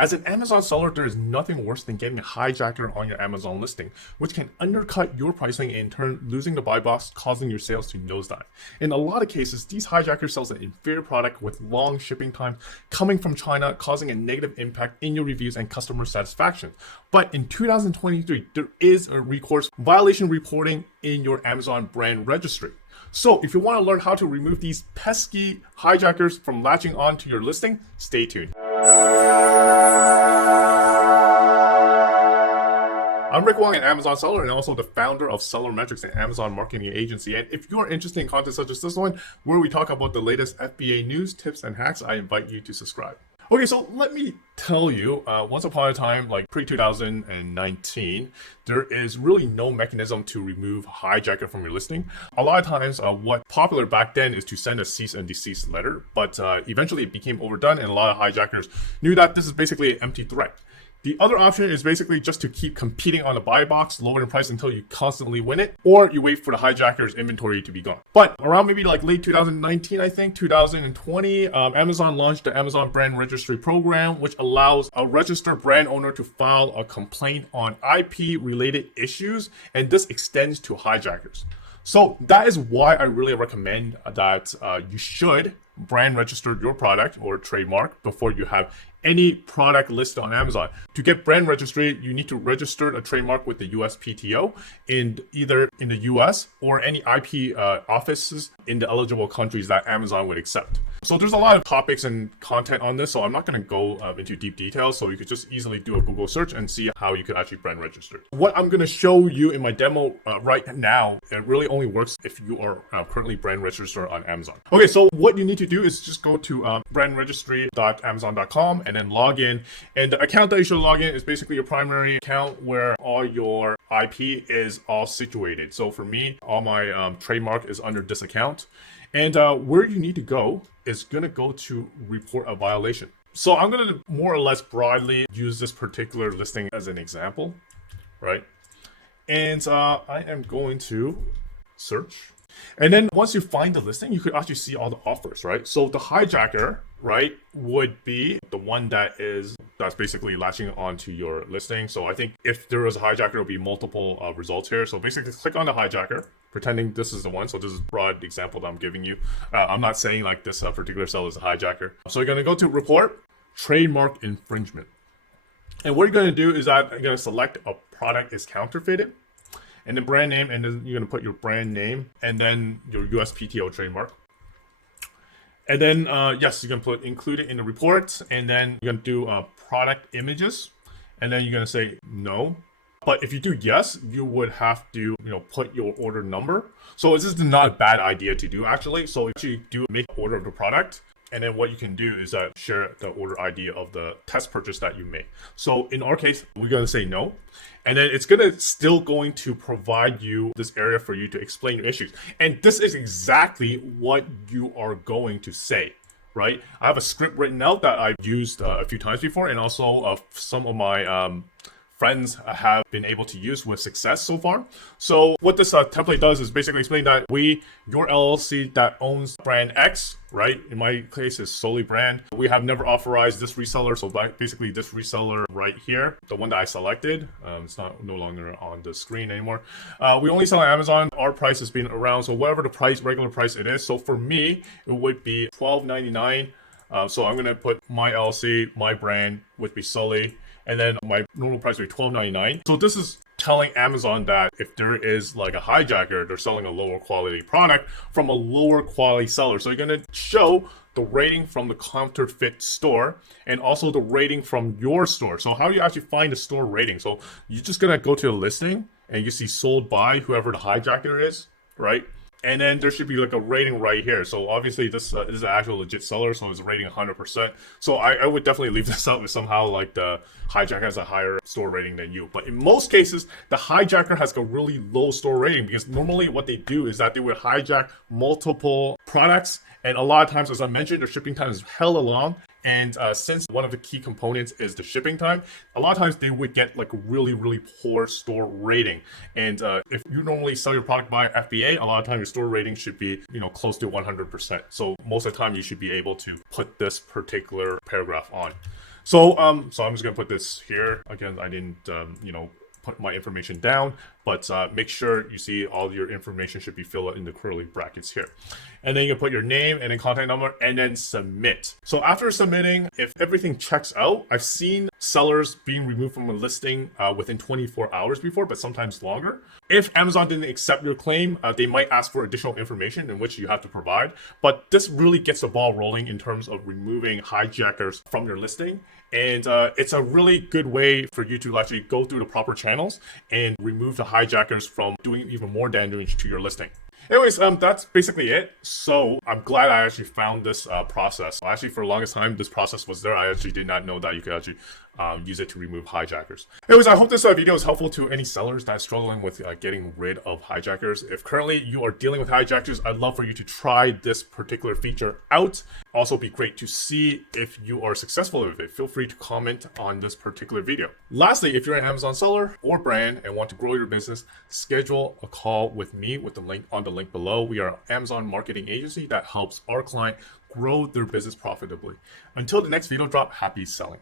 As an Amazon seller, there is nothing worse than getting a hijacker on your Amazon listing, which can undercut your pricing and in turn losing the buy box, causing your sales to nosedive. In a lot of cases, these hijackers sell an inferior product with long shipping times coming from China, causing a negative impact in your reviews and customer satisfaction. But in 2023, there is a recourse violation reporting in your Amazon Brand Registry. So if you want to learn how to remove these pesky hijackers from latching on to your listing, stay tuned. I'm Rick Wong, an Amazon seller and also the founder of SellerMetrics, an Amazon marketing agency. And if you're interested in content such as this one, where we talk about the latest FBA news, tips, and hacks, I invite you to subscribe. Okay, so let me tell you, once upon a time, like pre-2019, there is really no mechanism to remove hijacker from your listing. A lot of times, what popular back then is to send a cease and desist letter, but eventually it became overdone and a lot of hijackers knew that this is basically an empty threat. The other option is basically just to keep competing on the buy box, lower the price until you constantly win it, or you wait for the hijacker's inventory to be gone. But around maybe like late 2019, I think, 2020, Amazon launched the Amazon Brand Registry program, which allows a registered brand owner to file a complaint on IP-related issues, and this extends to hijackers. So that is why I really recommend that you should brand register your product or trademark before you have any product listed on Amazon. To get brand registry, you need to register a trademark with the USPTO in either in the US or any IP offices in the eligible countries that Amazon would accept. So there's a lot of topics and content on this, so I'm not going to go into deep details. So you could just easily do a Google search and see how you could actually brand register. What I'm going to show you in my demo right now, it really only works if you are currently brand registered on Amazon. Okay, so what you need to do is just go to brandregistry.amazon.com and then log in. And the account that you should log in is basically your primary account where all your IP is all situated. So for me, all my trademark is under this account. And where you need to go is going to go to report a violation. So I'm going to more or less broadly use this particular listing as an example, right? And I am going to search. And then once you find the listing, you could actually see all the offers, right? So the hijacker, right, would be the one that's basically latching onto your listing. So I think if there was a hijacker, there'll be multiple results here. So basically click on the hijacker, pretending this is the one. So this is a broad example that I'm giving you. I'm not saying like this particular seller is a hijacker. So you're going to go to report trademark infringement. And what you're going to do is that you're going to select a product is counterfeited. And then brand name, and then you're going to put your brand name and then your USPTO trademark. And then, yes, you can include it in the report, and then you're going to do product images, and then you're going to say no. But if you do yes, you would have to, put your order number. So this is not a bad idea to do actually. So if you do make order of the product, and then what you can do is share the order ID of the test purchase that you made. So in our case, we're going to say no. And then it's still going to provide you this area for you to explain your issues. And this is exactly what you are going to say, right? I have a script written out that I've used a few times before. And also some of my friends have been able to use with success so far. So what this template does is basically explain that your LLC that owns brand X, right? In my case, is solely brand. We have never authorized this reseller. So basically this reseller right here, the one that I selected, it's no longer on the screen anymore. We only sell on Amazon. Our price has been around. So whatever the regular price it is. So for me, it would be $12.99. So I'm going to put my LLC, my brand would be solely, and then my normal price would be $12.99. So this is telling Amazon that if there is like a hijacker, they're selling a lower quality product from a lower quality seller. So you're going to show the rating from the counterfeit store and also the rating from your store. So how do you actually find the store rating? So you're just going to go to the listing and you see sold by whoever the hijacker is, right? And then there should be like a rating right here. So obviously this is an actual legit seller, so it's rating 100%. So I would definitely leave this up if somehow like the hijacker has a higher store rating than you. But in most cases, the hijacker has a really low store rating because normally what they do is that they would hijack multiple products. And a lot of times, as I mentioned, their shipping time is hella long. And since one of the key components is the shipping time, a lot of times they would get like a really, really poor store rating. And if you normally sell your product by FBA, a lot of times your store rating should be, close to 100%. So most of the time you should be able to put this particular paragraph on. So I'm just gonna put this here again. I didn't put my information down, but make sure you see all your information should be filled out in the curly brackets here. And then you can put your name and then contact number and then submit. So after submitting, if everything checks out, I've seen sellers being removed from a listing within 24 hours before, but sometimes longer. If Amazon didn't accept your claim, they might ask for additional information in which you have to provide. But this really gets the ball rolling in terms of removing hijackers from your listing. And it's a really good way for you to actually go through the proper channels and remove the hijackers from doing even more damage to your listing. Anyways, that's basically it. So I'm glad I actually found this process. Actually, for the longest time, this process was there. I actually did not know that you could actually use it to remove hijackers. Anyways, I hope this video is helpful to any sellers that are struggling with getting rid of hijackers. If currently you are dealing with hijackers, I'd love for you to try this particular feature out. Also, be great to see if you are successful with it. Feel free to comment on this particular video. Lastly, if you're an Amazon seller or brand and want to grow your business, schedule a call with me with the link on the link below. We are an Amazon marketing agency that helps our client grow their business profitably. Until the next video drop, happy selling.